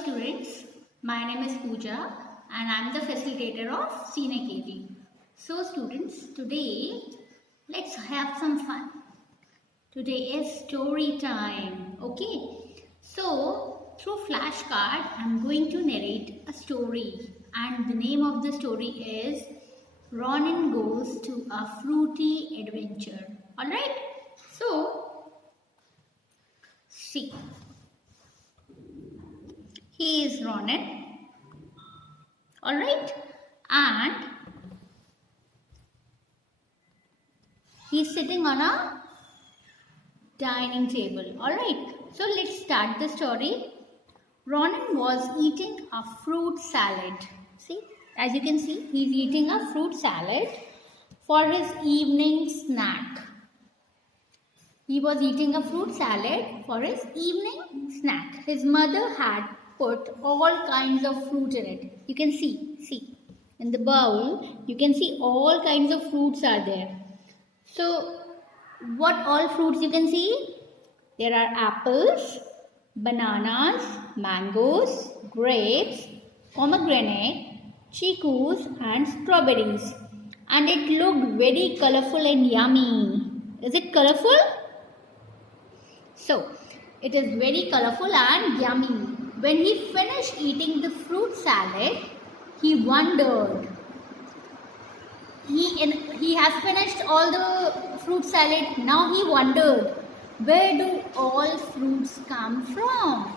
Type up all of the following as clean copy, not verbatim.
students, my name is Pooja and I am the facilitator of CineKG. So students, today let's have some fun. Today is story time, okay? So through flashcard I am going to narrate a story and the name of the story is Ronin Goes to a Fruity Adventure. Alright? So, see. He is Ronin, alright, and he is sitting on a dining table, alright. So let's start the story. Ronin was eating a fruit salad. See, as you can see, he is eating a fruit salad for his evening snack. He was eating a fruit salad for his evening snack. His mother had put all kinds of fruit in it. You can see in the bowl you can see all kinds of fruits are there. So what all fruits you can see? There are apples, bananas, mangoes, grapes, pomegranate, chicus and strawberries, and it looked very colorful and yummy. Is it colorful? So it is very colorful and yummy. When he finished eating the fruit salad, he wondered. He has finished all the fruit salad. Now he wondered, where do all fruits come from?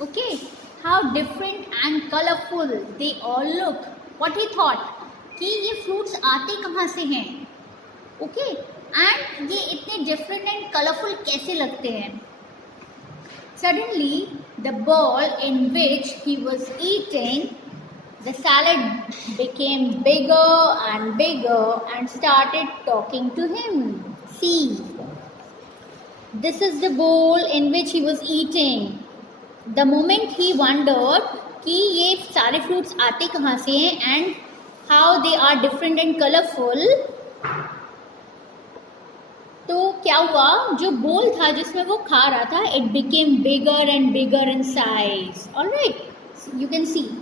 Okay, how different and colorful they all look. What he thought, कि ये fruits आते कहाँ से हैं? Okay, and ये इतने different and colorful कैसे लगते हैं? Suddenly, the bowl in which he was eating the salad became bigger and started talking to him. See, this is the bowl in which he was eating. The moment he wondered कि ये सारे fruits आते कहाँ से हैं and how they are different and colorful, तो क्या हुआ, जो बोल था जिसमें वो खा रहा था, it became bigger and bigger in size. Alright, you can see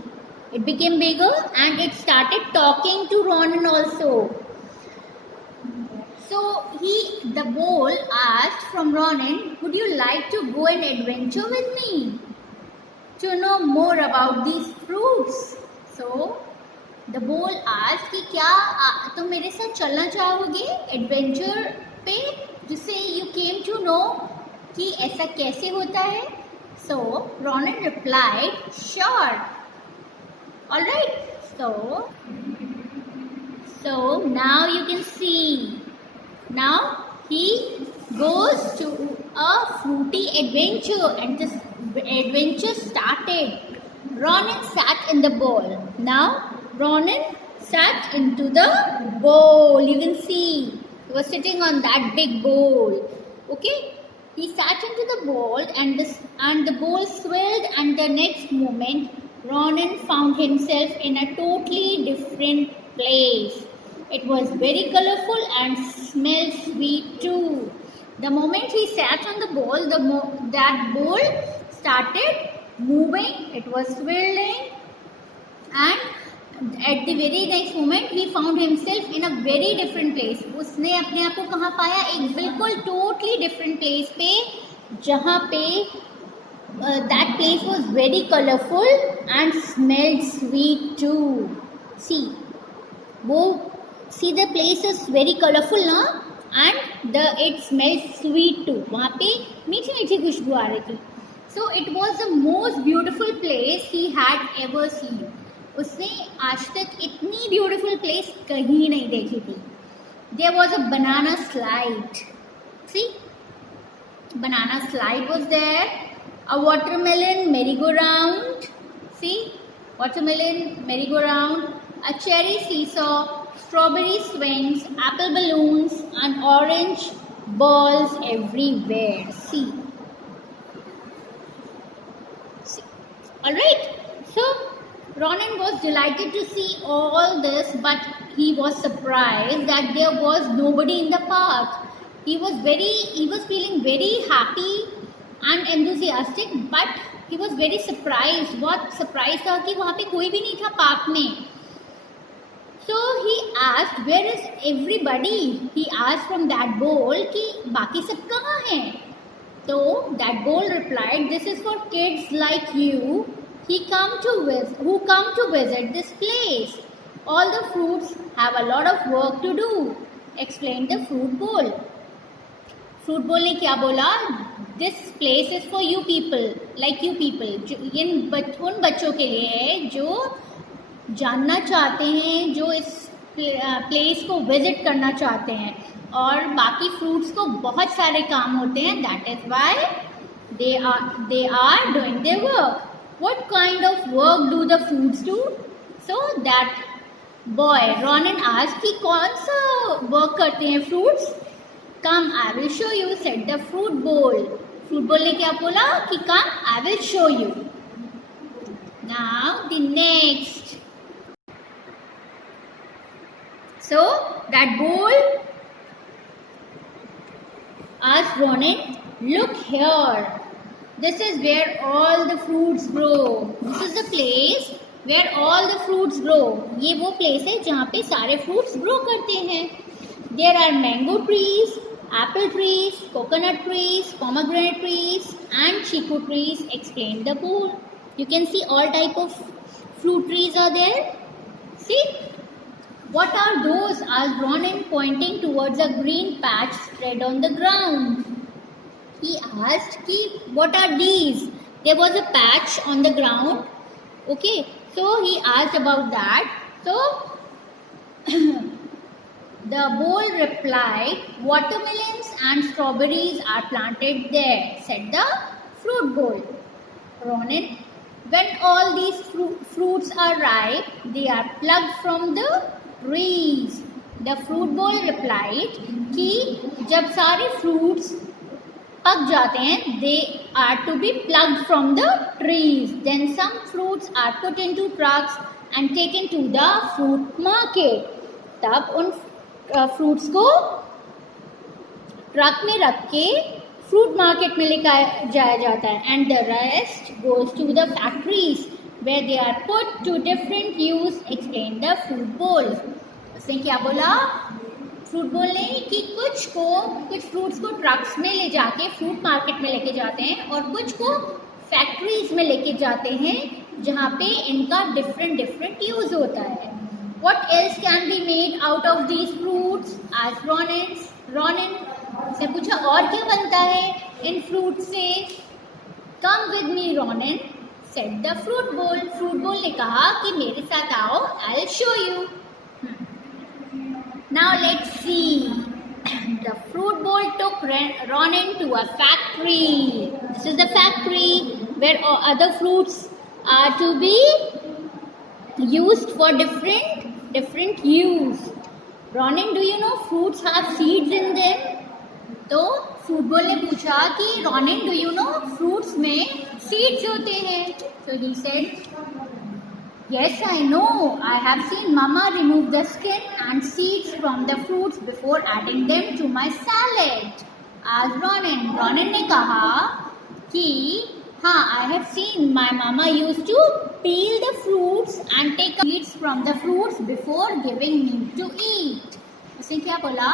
it became bigger and it started talking to Ronin also. So the bowl asked from Ronin, would you like to go an adventure with me to know more about these fruits? So the bowl asked कि क्या तुम मेरे साथ चलना चाहोगे adventure पे, जिससे you came to know कि ऐसा कैसे होता है? So Ronin replied, sure. Alright, so now you can see, now he goes to a fruity adventure and this adventure started. Ronin sat in the bowl. Now Ronin sat into the bowl. You can see he was sitting on that big bowl. Okay, he sat into the bowl and the bowl swelled, and the next moment Ronin found himself in a totally different place. It was very colorful and smelled sweet too. The moment he sat on the bowl, that bowl started moving. It was swirling, and at the very next moment he found himself in a very different place. उसने अपने आप को कहाँ पाया? एक बिल्कुल totally different place पे, जहाँ पे that place was very colorful and smelled sweet too. See the place is very colorful ना, and it smells sweet too. वहाँ पे मीठी मीठी खुशबू आ रही थी. So it was the most beautiful place he had ever seen. उसने आज तक इतनी ब्यूटीफुल प्लेस कहीं नहीं देखी थी. There was a banana slide. See, banana slide was there. A watermelon merry-go-round. See, watermelon merry-go-round. A cherry seesaw, strawberry swings, apple balloons, and orange balls everywhere. See. Alright, so Ronin was delighted to see all this, but he was surprised that there was nobody in the park. He was feeling very happy and enthusiastic, but he was very surprise, बहुत surprise था कि वहाँ पे कोई भी नहीं था park में. So he asked, where is everybody? He asked from that bull कि बाकी सब कहाँ हैं? So that bull replied, this is for kids like you. Who come to visit this place. All the fruits have a lot of work to do. Explained the fruit bowl. Fruit bowl ने क्या बोला? This place is for you people, like you people. उन बच्चों के लिए है जो जानना चाहते हैं, जो इस प्लेस को विजिट करना चाहते हैं, और बाकी फ्रूट्स को बहुत सारे काम होते हैं. That is why they are doing their work. What kind of work do the fruits do? So that boy Ronin asked कि कौन सा वर्क करते हैं fruits? Come I will show you, said the fruit bull. Fruit bull ने क्या बोला कि come I will show you. Now the next. So that bull asked Ronin, look here. This is where all the fruits grow. This is the place where all the fruits grow. ये वो place है जहाँ पे सारे fruits grow करते हैं. There are mango trees, apple trees, coconut trees, pomegranate trees and chiku trees, explained the bull. You can see all type of fruit trees are there. See? What are those? asked Ronin, pointing towards a green patch spread on the ground. He asked, what are these? There was a patch on the ground. Okay, so he asked about that. So the bull replied, watermelons and strawberries are planted there, said the fruit bowl. Ronin, when all these fruits are ripe, they are plucked from the trees. The fruit bowl replied कि जब सारे fruits पक जाते हैं, they are to be plucked from the trees. Then some fruits are put into trucks and taken to the fruit market. तब उन fruits को truck में रख के fruit market में लेकर जाया जाता है. And the rest goes to the factories where they are put to different use, explained the fruit bowl. उसने क्या बोला? फ्रूट बोल ने कि कुछ फ्रूट्स को ट्रक्स में ले जाके फ्रूट मार्केट में लेके जाते हैं और कुछ को फैक्ट्रीज में लेके जाते हैं जहाँ पे इनका डिफरेंट यूज होता है. What else can be made out of these fruits? asked Ronin से पूछा और क्या बनता है इन फ्रूट से? Come with me, Ronin, said the fruit bowl. Fruit bull ने कहा कि मेरे साथ आओ, I'll show you. Now let's see. The fruit bowl took Ronin to a factory. This is the factory where other fruits are to be used for different use. Ronin, do you know fruits have seeds in them? तो fruit bull ने पूछा कि Ronin, do you know fruits में seeds होते हैं? So he said, yes, I know. I have seen Mama remove the skin and seeds from the fruits before adding them to my salad. Asked Ronin. Ronin ने कहा कि हाँ, I have seen my mama used to peel the fruits and take seeds from the fruits before giving me to eat. उसने क्या बोला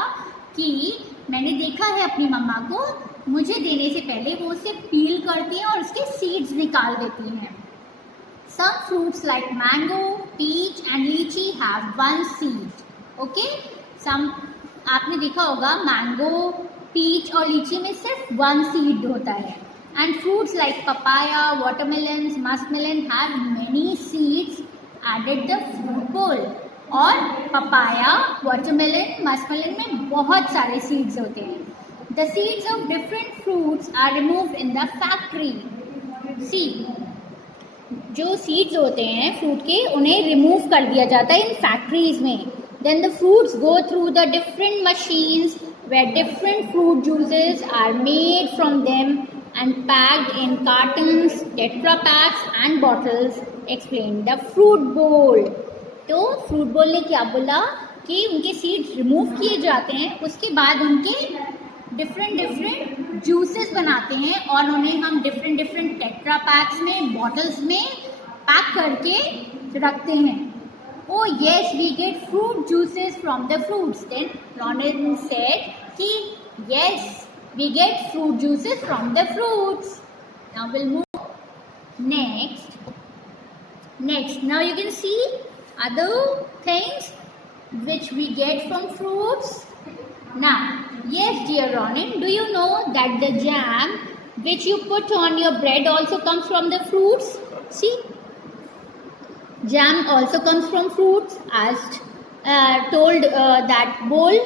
कि मैंने देखा है अपनी मम्मा को, मुझे देने से पहले वो उसे पील करती हैं और उसके सीड्स निकाल देती हैं. Some fruits like mango, peach and lychee have one seed. Okay? आपने देखा होगा मैंगो, पीच और लीची में सिर्फ one seed होता है. And fruits like papaya, watermelons, muskmelon have many seeds added the fruit bowl. और पपाया, वाटरमेलन, मस्कमेलन में बहुत सारे सीड्स होते हैं. The seeds of different fruits are removed in the factory. See, जो सीड्स होते हैं फ्रूट के उन्हें रिमूव कर दिया जाता है इन फैक्ट्रीज में. Then the fruits go through the different machines where different fruit juices are made from them and packed in cartons, tetra packs and bottles, explained the fruit bowl. तो fruit bull ने क्या बोला कि उनके seeds remove किए जाते हैं, उसके बाद उनके डिफरेंट जूसेस बनाते हैं और उन्हें हम डिफरेंट डिफरेंट टेट्रा पैक्स में, बॉटल्स में पैक करके रखते हैं. Oh yes, we get fruit juices from the fruits. Then Ronan said, yes, we get fruit juices from the fruits. Now we'll move next. Now you can see other things which we get from fruits. Now, yes dear Ronan, do you know that the jam which you put on your bread also comes from the fruits? See? Jam also comes from fruits, as told that bowl.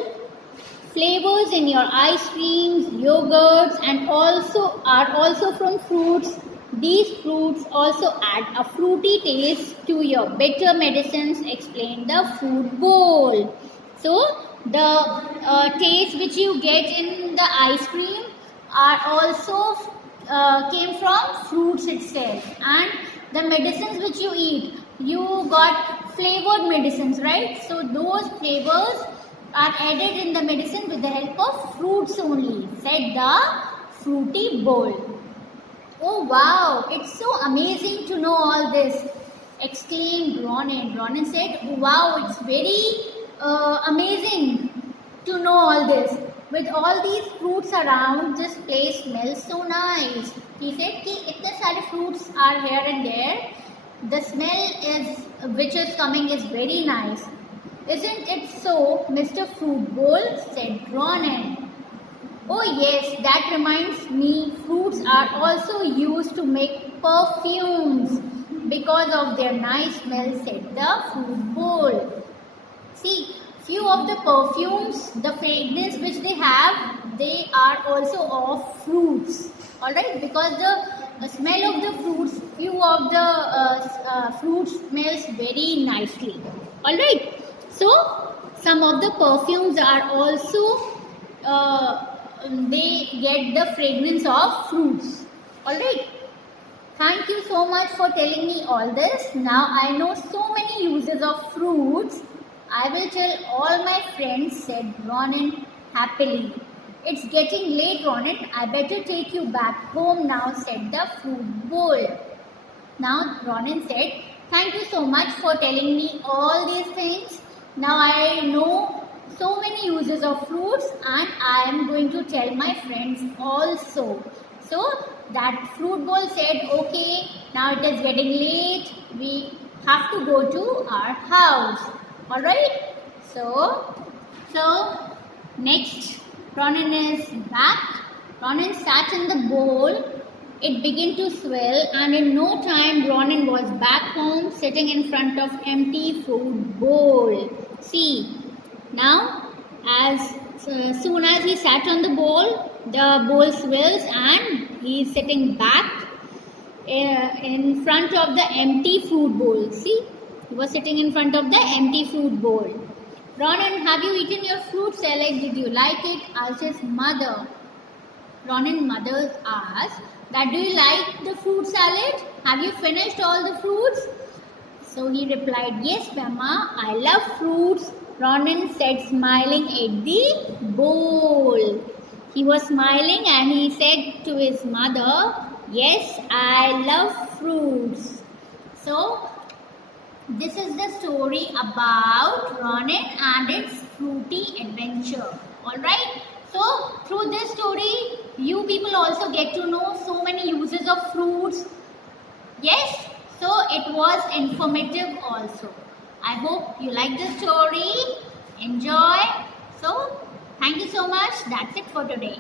Flavors in your ice creams, yogurts, and are also from fruits. These fruits also add a fruity taste to your bitter medicines. Explain the fruit bowl. So the taste which you get in the ice cream are also came from fruits itself, and the medicines which you eat, you got flavored medicines, right? So those flavors are added in the medicine with the help of fruits only, said the fruity bowl. Oh wow, it's so amazing to know all this, exclaimed Ronan. Ronan said, oh, wow, it's very amazing to know all this. With all these fruits around, this place smells so nice. He said कि इतने सारे fruits are here and there. The smell which is coming is very nice. Isn't it so, Mr. Fruit Bowl? Said Ronan. Oh yes, that reminds me, fruits are also used to make perfumes because of their nice smell, said the Fruit Bowl. See, few of the perfumes, the fragrance which they have, they are also of fruits. Alright, because the smell of the fruits, few of the fruits smells very nicely. Alright, so some of the perfumes are also they get the fragrance of fruits. Alright, thank you so much for telling me all this. Now I know so many uses of fruits. I will tell all my friends, said Ronan happily. It's getting late, Ronan. I better take you back home now, said the Fruit Bowl. Now Ronan said, thank you so much for telling me all these things. Now I know so many uses of fruits, and I am going to tell my friends also. So that Fruit Bowl said, okay, now it is getting late. We have to go to our house. Alright, so next Ronan is back. Ronan sat in the bowl. It began to swell, and in no time Ronan was back home, sitting in front of empty fruit bowl. See, now as soon as he sat on the bowl swells, and he is sitting back in front of the empty fruit bowl. See. He was sitting in front of the empty fruit bowl. Ronan, have you eaten your fruit salad? Did you like it? Asked his mother. Ronan's mother asked that, do you like the fruit salad? Have you finished all the fruits? So he replied, yes, Mama, I love fruits. Ronan said, smiling at the bowl. He was smiling and he said to his mother, yes, I love fruits. So, this is the story about Ronan and its fruity adventure. Alright? So, through this story, you people also get to know so many uses of fruits. Yes? So, it was informative also. I hope you like the story. Enjoy. So, thank you so much. That's it for today.